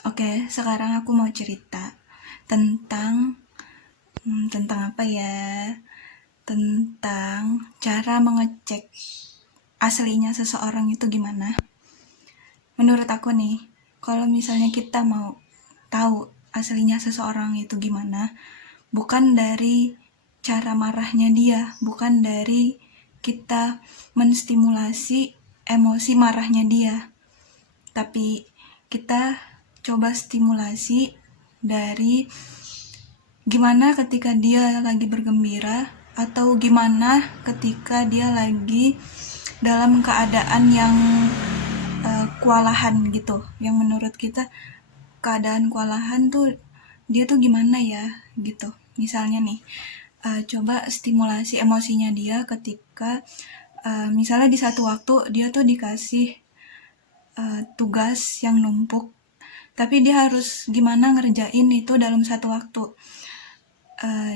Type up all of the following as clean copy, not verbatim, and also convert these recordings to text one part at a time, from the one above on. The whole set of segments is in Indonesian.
Oke, sekarang aku mau cerita tentang tentang apa ya? Tentang cara mengecek aslinya seseorang itu gimana. Menurut aku nih, kalau misalnya kita mau tahu aslinya seseorang itu gimana, bukan dari cara marahnya dia, bukan dari kita menstimulasi emosi marahnya dia, tapi kita coba stimulasi dari gimana ketika dia lagi bergembira atau gimana ketika dia lagi dalam keadaan yang kewalahan gitu, yang menurut kita keadaan kewalahan tuh dia tuh gimana ya gitu. Misalnya nih, coba stimulasi emosinya dia ketika misalnya di satu waktu dia tuh dikasih tugas yang numpuk, tapi dia harus gimana ngerjain itu dalam satu waktu.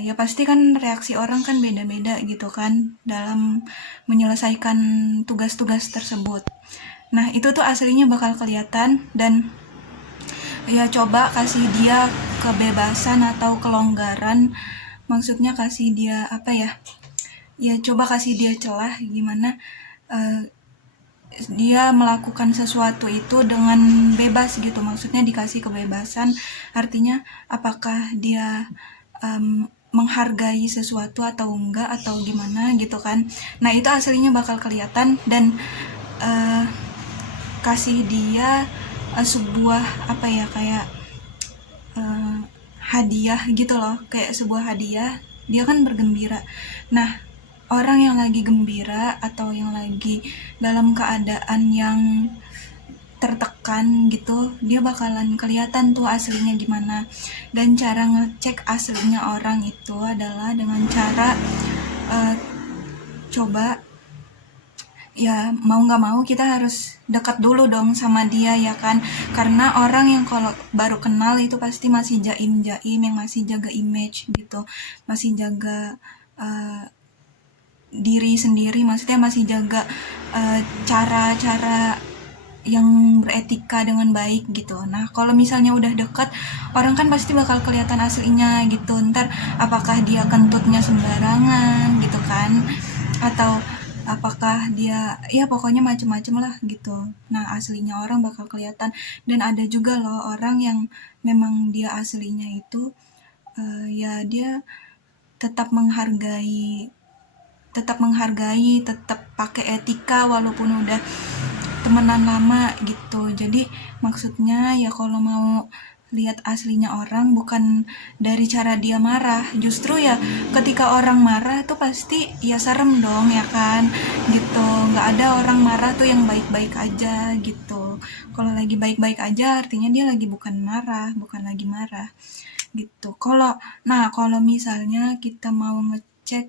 Ya pasti kan reaksi orang kan beda-beda gitu kan dalam menyelesaikan tugas-tugas tersebut. Nah itu tuh aslinya bakal kelihatan, dan ya coba kasih dia kebebasan atau kelonggaran, maksudnya kasih dia apa ya, ya coba kasih dia celah gimana dia melakukan sesuatu itu dengan bebas gitu, maksudnya dikasih kebebasan, artinya apakah dia menghargai sesuatu atau enggak atau gimana gitu kan. Nah itu aslinya bakal kelihatan, dan uh, kasih dia sebuah apa ya, kayak uh, hadiah gitu loh, kayak sebuah hadiah, dia kan bergembira. Nah orang yang lagi gembira atau yang lagi dalam keadaan yang tertekan gitu, dia bakalan kelihatan tuh aslinya gimana. Dan cara ngecek aslinya orang itu adalah dengan cara uh, coba, ya mau nggak mau kita harus dekat dulu dong sama dia ya kan, karena orang yang kalau baru kenal itu pasti masih jaim-jaim, yang masih jaga image gitu, masih jaga diri sendiri, maksudnya masih jaga cara-cara yang beretika dengan baik gitu. Nah kalau misalnya udah deket, orang kan pasti bakal kelihatan aslinya gitu. Ntar apakah dia kentutnya sembarangan gitu kan, atau apakah dia ya pokoknya macem-macem lah gitu. Nah aslinya orang bakal kelihatan. Dan ada juga loh orang yang memang dia aslinya itu ya dia tetap menghargai, tetap pakai etika walaupun udah temenan lama gitu. Jadi maksudnya ya kalau mau lihat aslinya orang bukan dari cara dia marah, justru ya ketika orang marah tuh pasti ya serem dong ya kan gitu. Nggak ada orang marah tuh yang baik-baik aja gitu. Kalau lagi baik-baik aja artinya dia lagi bukan marah, bukan lagi marah gitu. Kalau misalnya kita mau ngecek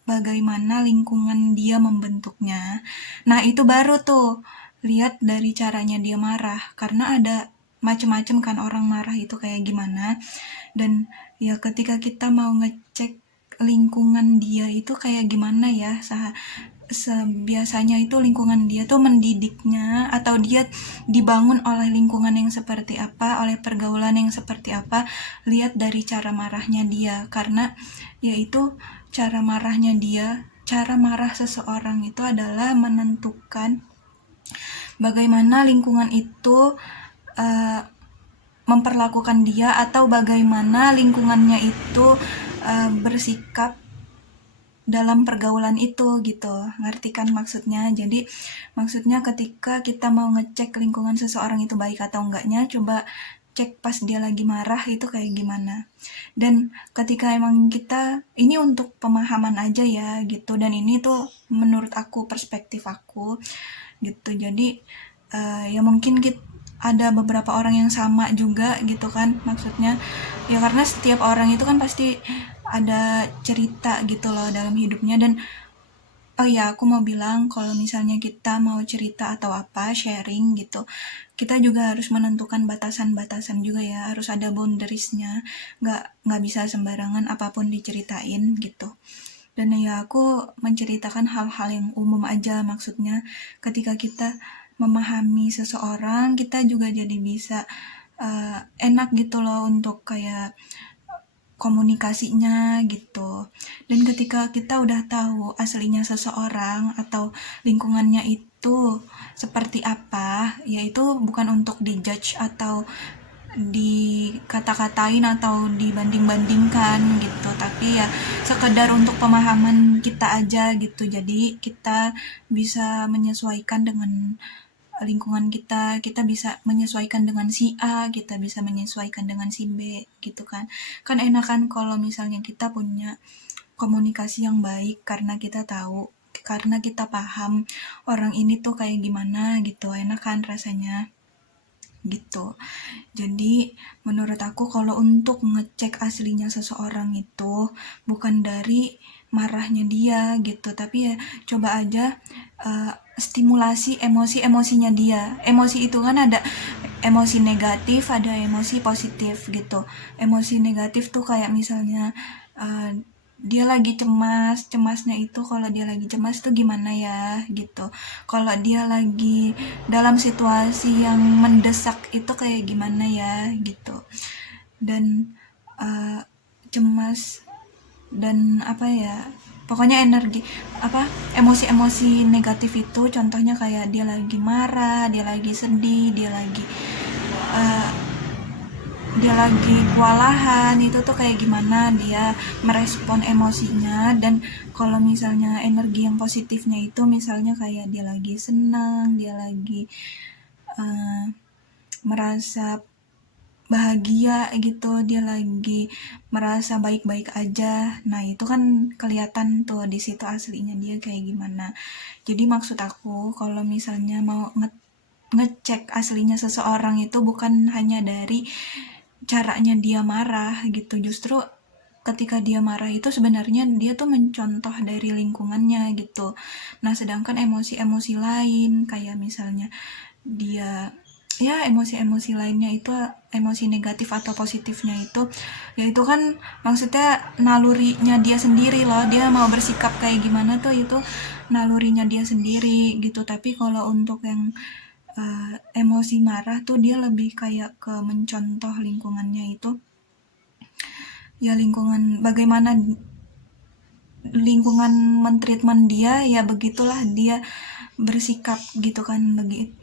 bagaimana lingkungan dia membentuknya. Nah, itu baru tuh lihat dari caranya dia marah, karena ada macem-macem kan orang marah itu kayak gimana. Dan ya ketika kita mau ngecek lingkungan dia itu kayak gimana ya, biasanya itu lingkungan dia tuh mendidiknya atau dia dibangun oleh lingkungan yang seperti apa, oleh pergaulan yang seperti apa, lihat dari cara marahnya dia. Karena yaitu cara marah seseorang itu adalah menentukan bagaimana lingkungan itu uh, memperlakukan dia, atau bagaimana lingkungannya itu bersikap dalam pergaulan itu gitu. Ngerti kan maksudnya? Jadi maksudnya ketika kita mau ngecek lingkungan seseorang itu baik atau enggaknya, coba cek pas dia lagi marah itu kayak gimana. Dan ketika emang kita, ini untuk pemahaman aja ya gitu, dan ini tuh menurut aku, perspektif aku gitu. Jadi ya mungkin kita ada beberapa orang yang sama juga gitu kan, maksudnya ya karena setiap orang itu kan pasti ada cerita gitu loh dalam hidupnya. Dan oh ya, aku mau bilang kalau misalnya kita mau cerita atau apa, sharing gitu, kita juga harus menentukan batasan-batasan juga ya, harus ada boundariesnya, nggak bisa sembarangan apapun diceritain gitu. Dan ya aku menceritakan hal-hal yang umum aja, maksudnya ketika kita memahami seseorang, kita juga jadi bisa enak gitu loh untuk kayak komunikasinya gitu. Dan ketika kita udah tahu aslinya seseorang atau lingkungannya itu seperti apa, yaitu bukan untuk dijudge atau dikata-katain atau dibanding-bandingkan gitu, tapi ya sekedar untuk pemahaman kita aja gitu. Jadi kita bisa menyesuaikan dengan lingkungan kita bisa menyesuaikan dengan si A, kita bisa menyesuaikan dengan si B gitu kan. Kan enakan kalau misalnya kita punya komunikasi yang baik karena kita tahu, karena kita paham orang ini tuh kayak gimana gitu, enak kan rasanya gitu. Jadi menurut aku kalau untuk ngecek aslinya seseorang itu bukan dari marahnya dia gitu, tapi ya coba aja stimulasi emosi-emosinya dia. Emosi itu kan ada emosi negatif, ada emosi positif gitu. Emosi negatif tuh kayak misalnya uh, dia lagi cemasnya itu kalau dia lagi cemas tuh gimana ya gitu. Kalau dia lagi dalam situasi yang mendesak itu kayak gimana ya gitu. Dan uh, cemas dan apa ya, pokoknya energi apa, emosi-emosi negatif itu contohnya kayak dia lagi marah, dia lagi sedih, uh, dia lagi kewalahan, itu tuh kayak gimana dia merespon emosinya. Dan kalau misalnya energi yang positifnya itu misalnya kayak dia lagi senang, dia lagi uh, merasa bahagia gitu, dia lagi merasa baik-baik aja. Nah, itu kan kelihatan tuh di situ aslinya dia kayak gimana. Jadi maksud aku kalau misalnya mau ngecek aslinya seseorang itu bukan hanya dari caranya dia marah gitu. Justru ketika dia marah itu sebenarnya dia tuh mencontoh dari lingkungannya gitu. Nah, sedangkan emosi-emosi lain kayak misalnya dia ya emosi-emosi lainnya itu, emosi negatif atau positifnya itu ya itu kan maksudnya nalurinya dia sendiri loh, dia mau bersikap kayak gimana tuh itu nalurinya dia sendiri gitu. Tapi kalau untuk yang emosi marah tuh dia lebih kayak ke mencontoh lingkungannya itu, ya lingkungan bagaimana lingkungan mentreatment dia, ya begitulah dia bersikap gitu kan,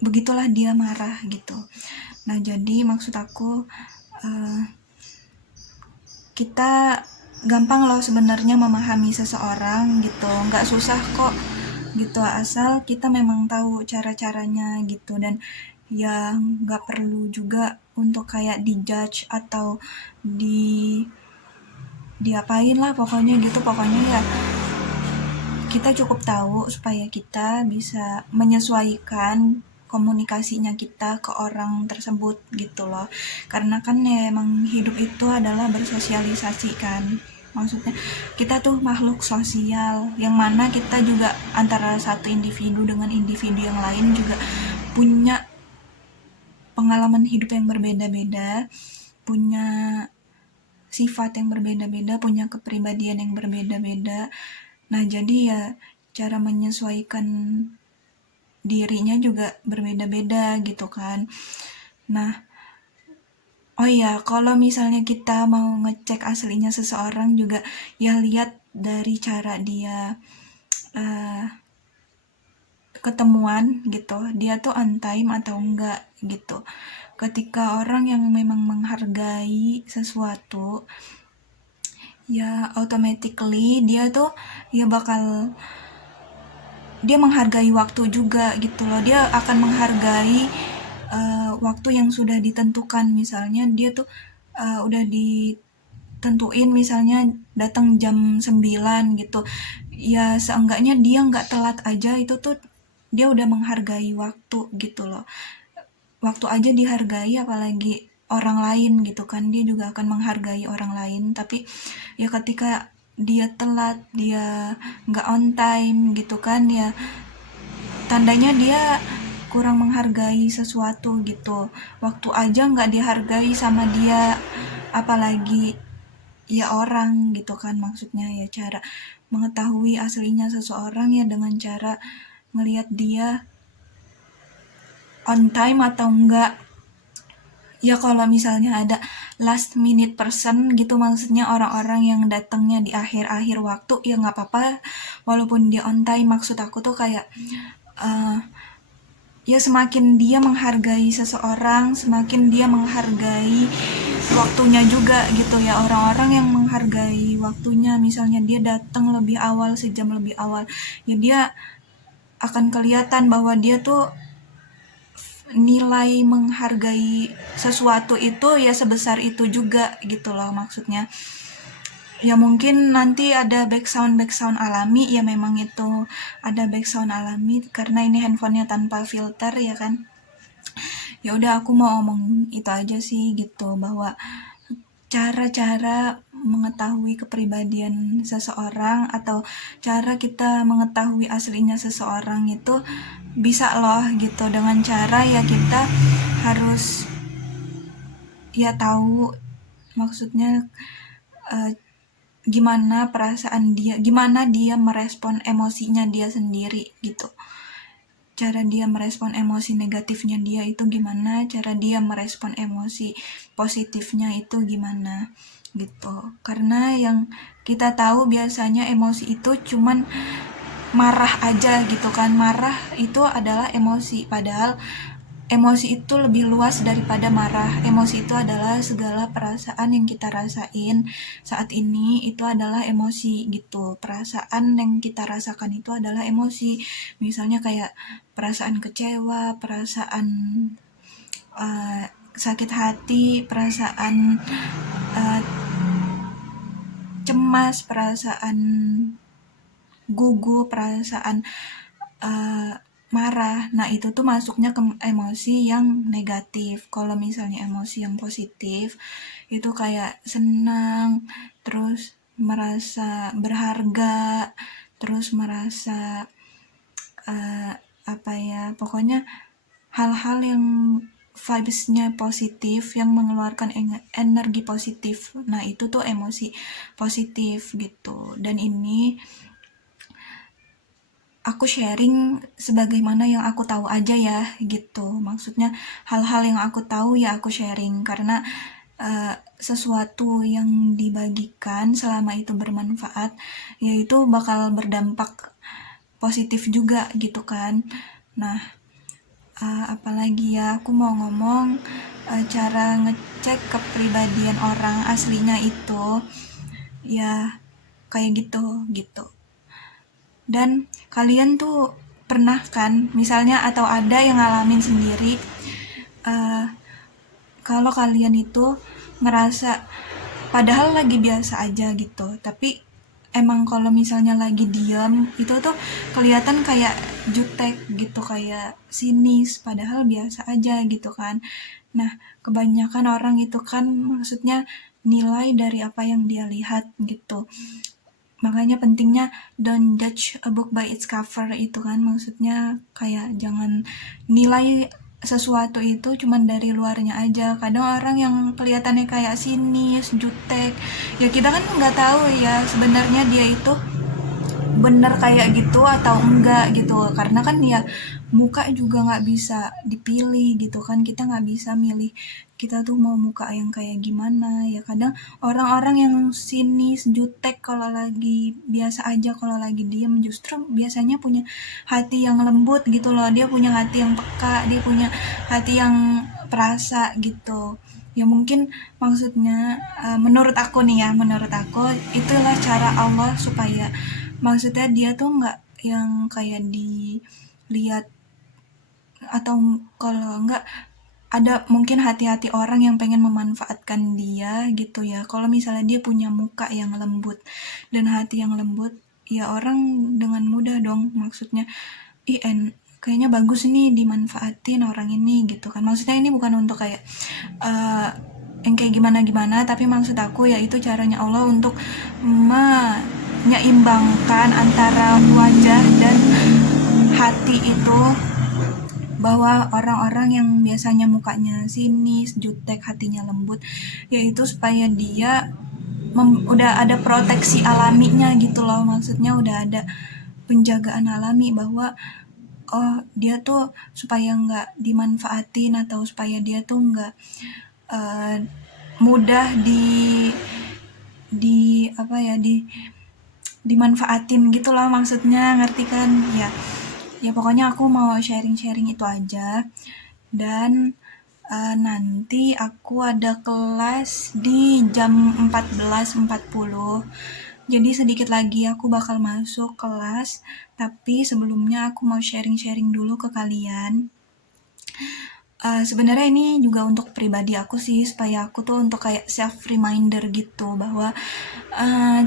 begitulah dia marah gitu. Nah, jadi maksud aku kita gampang loh sebenarnya memahami seseorang gitu, nggak susah kok gitu, asal kita memang tahu cara-caranya gitu. Dan ya nggak perlu juga untuk kayak dijudge atau diapain lah pokoknya gitu. Pokoknya ya kita cukup tahu supaya kita bisa menyesuaikan komunikasinya kita ke orang tersebut gitu loh. Karena kan ya emang hidup itu adalah bersosialisasi kan. Maksudnya kita tuh makhluk sosial yang mana kita juga antara satu individu dengan individu yang lain juga punya pengalaman hidup yang berbeda-beda, punya sifat yang berbeda-beda, punya kepribadian yang berbeda-beda. Nah, jadi ya cara menyesuaikan dirinya juga berbeda-beda gitu kan. Nah, oh iya, kalau misalnya kita mau ngecek aslinya seseorang juga ya lihat dari cara dia uh, ketemuan gitu, dia tuh on time atau enggak gitu. Ketika orang yang memang menghargai sesuatu, ya automatically dia tuh ya bakal, dia menghargai waktu juga gitu loh. Dia akan menghargai waktu yang sudah ditentukan. Misalnya dia tuh udah ditentuin misalnya datang jam 9 gitu. Ya seenggaknya dia nggak telat aja, itu tuh dia udah menghargai waktu gitu loh. Waktu aja dihargai, apalagi orang lain gitu kan, dia juga akan menghargai orang lain. Tapi ya ketika dia telat, dia nggak on time gitu kan, ya tandanya dia kurang menghargai sesuatu gitu. Waktu aja nggak dihargai sama dia, apalagi ya orang gitu kan. Maksudnya ya cara mengetahui aslinya seseorang ya dengan cara ngelihat dia on time atau enggak Ya kalau misalnya ada last minute person gitu, maksudnya orang-orang yang datangnya di akhir-akhir waktu, ya nggak apa-apa walaupun dia on time. Maksud aku tuh kayak uh, ya semakin dia menghargai seseorang, semakin dia menghargai waktunya juga gitu ya. Orang-orang yang menghargai waktunya, misalnya dia datang lebih awal, sejam lebih awal, ya dia akan kelihatan bahwa dia tuh nilai menghargai sesuatu itu ya sebesar itu juga gitu loh maksudnya. Ya mungkin nanti ada backsound alami, ya memang itu ada backsound alami karena ini handphonenya tanpa filter ya kan. Ya udah, aku mau ngomong itu aja sih gitu, bahwa cara-cara mengetahui kepribadian seseorang atau cara kita mengetahui aslinya seseorang itu bisa loh gitu, dengan cara ya kita harus ya tahu maksudnya uh, gimana perasaan dia, gimana dia merespon emosinya dia sendiri gitu. Cara dia merespon emosi negatifnya dia itu gimana, cara dia merespon emosi positifnya itu gimana gitu. Karena yang kita tahu biasanya emosi itu cuman marah aja gitu kan, marah itu adalah emosi, padahal emosi itu lebih luas daripada marah. Emosi itu adalah segala perasaan yang kita rasain saat ini, itu adalah emosi gitu. Perasaan yang kita rasakan itu adalah emosi. Misalnya kayak perasaan kecewa, perasaan uh, sakit hati, perasaan uh, cemas, perasaan gugup, perasaan uh, marah. Nah itu tuh masuknya ke emosi yang negatif. Kalau misalnya emosi yang positif itu kayak senang, terus merasa berharga, terus merasa uh, apa ya, pokoknya hal-hal yang vibes-nya positif, yang mengeluarkan energi positif. Nah itu tuh emosi positif gitu. Dan ini aku sharing sebagaimana yang aku tahu aja ya gitu. Maksudnya hal-hal yang aku tahu ya aku sharing, karena sesuatu yang dibagikan selama itu bermanfaat yaitu bakal berdampak positif juga gitu kan. Nah, apalagi ya, aku mau ngomong cara ngecek kepribadian orang aslinya itu ya kayak gitu gitu. Dan kalian tuh pernah kan misalnya, atau ada yang ngalamin sendiri, uh, kalau kalian itu ngerasa padahal lagi biasa aja gitu, tapi emang kalau misalnya lagi diam itu tuh kelihatan kayak jutek gitu, kayak sinis, padahal biasa aja gitu kan. Nah kebanyakan orang itu kan maksudnya nilai dari apa yang dia lihat gitu. Makanya pentingnya don't judge a book by its cover itu kan, maksudnya kayak jangan nilai sesuatu itu cuman dari luarnya aja. Kadang orang yang kelihatannya kayak sinis, jutek, ya kita kan nggak tahu ya sebenarnya dia itu bener kayak gitu atau enggak gitu, karena kan ya muka juga nggak bisa dipilih gitu kan, kita nggak bisa milih kita tuh mau muka yang kayak gimana. Ya kadang orang-orang yang sinis, jutek kalau lagi biasa aja, kalau lagi diem justru biasanya punya hati yang lembut gitu loh, dia punya hati yang peka, dia punya hati yang perasa gitu. Ya mungkin maksudnya menurut aku nih ya, menurut aku itulah cara Allah supaya maksudnya dia tuh nggak yang kayak dilihat, atau kalau nggak ada mungkin hati-hati orang yang pengen memanfaatkan dia gitu ya. Kalau misalnya dia punya muka yang lembut dan hati yang lembut, ya orang dengan mudah dong maksudnya kayaknya bagus nih dimanfaatin orang ini gitu kan. Maksudnya ini bukan untuk kayak uh, yang kayak gimana-gimana, tapi maksud aku ya itu caranya Allah untuk menyeimbangkan antara wajah dan hati itu, bahwa orang-orang yang biasanya mukanya sinis, jutek, hatinya lembut, yaitu supaya dia udah ada proteksi alaminya gitu loh, maksudnya udah ada penjagaan alami bahwa oh dia tuh supaya nggak dimanfaatin atau supaya dia tuh nggak uh, mudah di apa ya dimanfaatin gitulah, maksudnya ngerti kan ya. Ya pokoknya aku mau sharing-sharing itu aja. Dan nanti aku ada kelas di jam 14.40. Jadi sedikit lagi aku bakal masuk kelas, tapi sebelumnya aku mau sharing-sharing dulu ke kalian. Sebenarnya ini juga untuk pribadi aku sih, supaya aku tuh untuk kayak self reminder gitu bahwa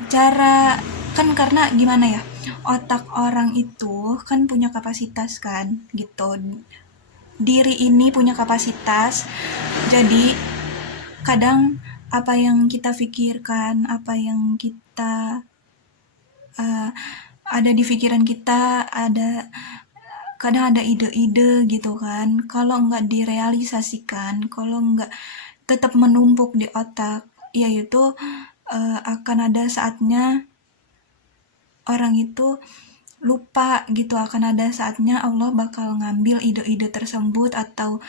cara kan, karena gimana ya, otak orang itu kan punya kapasitas kan gitu, diri ini punya kapasitas. Jadi kadang apa yang kita pikirkan, apa yang kita ada di pikiran kita, kadang ada ide-ide gitu kan, kalau nggak direalisasikan, kalau nggak tetap menumpuk di otak, yaitu akan ada saatnya orang itu lupa gitu, akan ada saatnya Allah bakal ngambil ide-ide tersebut atau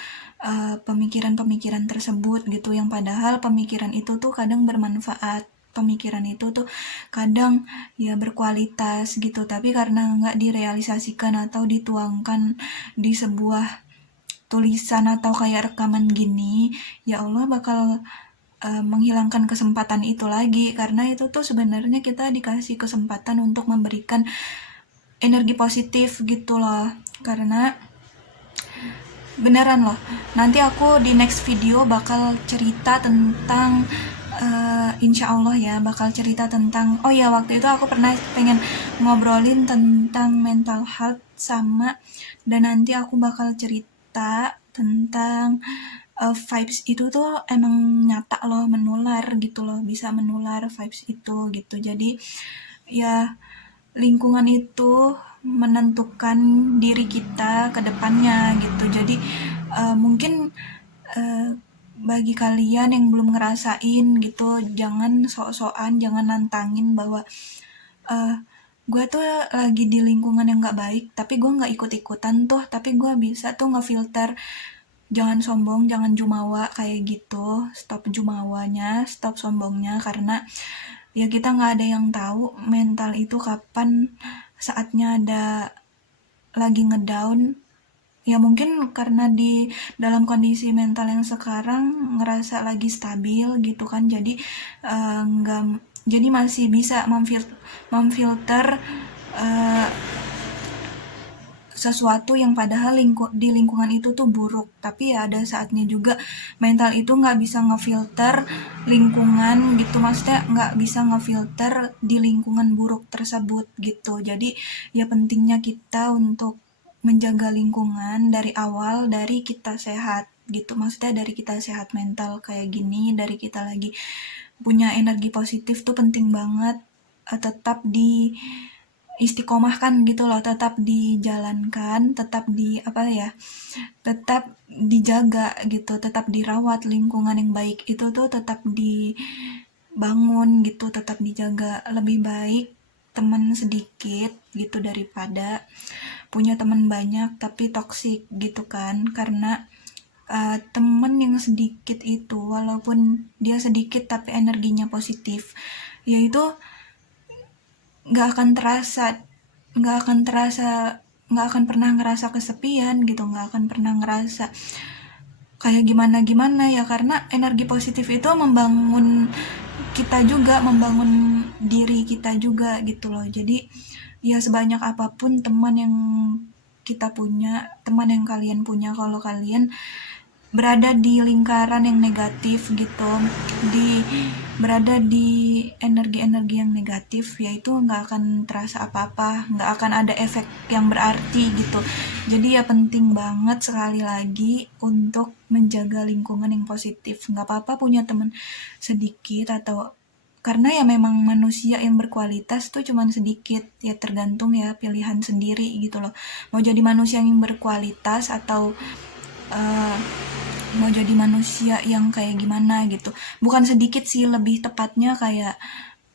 pemikiran-pemikiran tersebut gitu, yang padahal pemikiran itu tuh kadang bermanfaat, pemikiran itu tuh kadang ya berkualitas gitu, tapi karena nggak direalisasikan atau dituangkan di sebuah tulisan atau kayak rekaman gini, ya Allah bakal menghilangkan kesempatan itu lagi, karena itu tuh sebenarnya kita dikasih kesempatan untuk memberikan energi positif gitu loh. Karena beneran loh, nanti aku di next video bakal cerita tentang insya Allah ya, bakal cerita tentang, oh ya waktu itu aku pernah pengen ngobrolin tentang mental health sama, dan nanti aku bakal cerita tentang vibes itu tuh emang nyata loh, menular gitu loh, bisa menular vibes itu gitu. Jadi ya lingkungan itu menentukan diri kita ke depannya gitu. Jadi mungkin uh, bagi kalian yang belum ngerasain gitu, jangan sok-sokan, jangan nantangin bahwa gue tuh lagi di lingkungan yang gak baik, tapi gue gak ikut-ikutan tuh, tapi gue bisa tuh ngefilter. Jangan sombong, jangan jumawa kayak gitu, stop jumawanya, stop sombongnya, karena ya kita nggak ada yang tahu mental itu kapan saatnya ada lagi ngedown. Ya mungkin karena di dalam kondisi mental yang sekarang ngerasa lagi stabil gitu kan, jadi nggak jadi masih bisa memfilter eh, sesuatu yang padahal di lingkungan itu tuh buruk. Tapi ya ada saatnya juga mental itu nggak bisa ngefilter lingkungan gitu, maksudnya nggak bisa ngefilter di lingkungan buruk tersebut gitu. Jadi ya pentingnya kita untuk menjaga lingkungan dari awal, dari kita sehat gitu, maksudnya dari kita sehat mental kayak gini, dari kita lagi punya energi positif tuh penting banget tetap di istiqomahkan gitu loh, tetap dijalankan, tetap di apa ya, tetap dijaga gitu, tetap dirawat, lingkungan yang baik itu tuh tetap dibangun gitu, tetap dijaga. Lebih baik teman sedikit gitu daripada punya teman banyak tapi toksik gitu kan. Karena temen yang sedikit itu walaupun dia sedikit tapi energinya positif, yaitu nggak akan terasa nggak akan terasa nggak akan pernah ngerasa kesepian gitu, nggak akan pernah ngerasa kayak gimana ya, karena energi positif itu membangun kita juga, membangun diri kita juga gitu loh. Jadi ya sebanyak apapun teman yang kita punya, teman yang kalian punya, kalau kalian berada di lingkaran yang negatif gitu, berada di energi-energi yang negatif, yaitu nggak akan terasa apa-apa, nggak akan ada efek yang berarti gitu. Jadi ya penting banget sekali lagi untuk menjaga lingkungan yang positif. Nggak apa-apa punya teman sedikit, atau karena ya memang manusia yang berkualitas tuh cuman sedikit, ya tergantung ya pilihan sendiri gitu loh, mau jadi manusia yang berkualitas atau uh, mau jadi manusia yang kayak gimana gitu. Bukan sedikit sih, lebih tepatnya kayak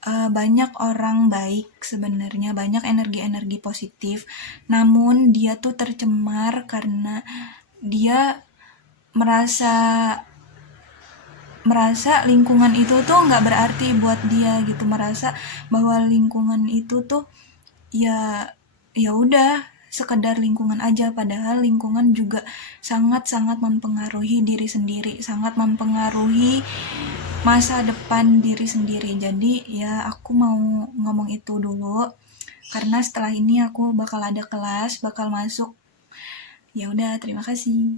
banyak orang baik sebenarnya, banyak energi-energi positif, namun dia tuh tercemar karena dia merasa merasa lingkungan itu tuh nggak berarti buat dia gitu, merasa bahwa lingkungan itu tuh ya ya udah sekedar lingkungan aja, padahal lingkungan juga sangat-sangat mempengaruhi diri sendiri, sangat mempengaruhi masa depan diri sendiri. Jadi ya aku mau ngomong itu dulu karena setelah ini aku bakal ada kelas, bakal masuk. Ya udah, terima kasih.